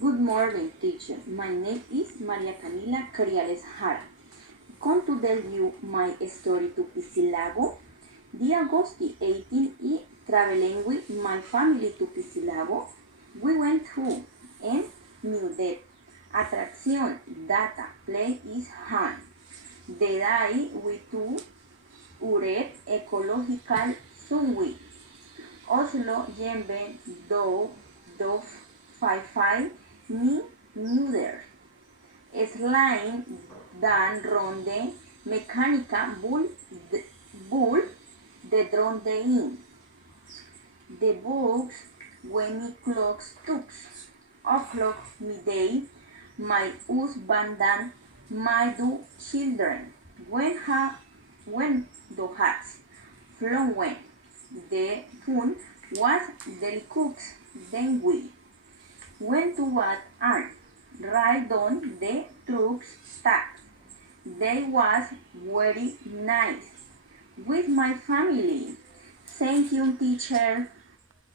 Good morning, teacher. My name is Maria Camila Cariales Jara. Come to tell you my story to Piscilago. The Agosti 18 I traveling with my family to Piscilago. We went through and knew that attraction data play is hand. The day we to Uret ecological sunway. Oslo Jemben do 55 ni Nuder. Slime dan ronde mecánica bull de dronde in. The books when me clocks tux. O'clock midday my husband my two children. When the hats flown when the fun was the cooks then we went to what and ride on the truck's stack. They was very nice with my family. Thank you, teacher.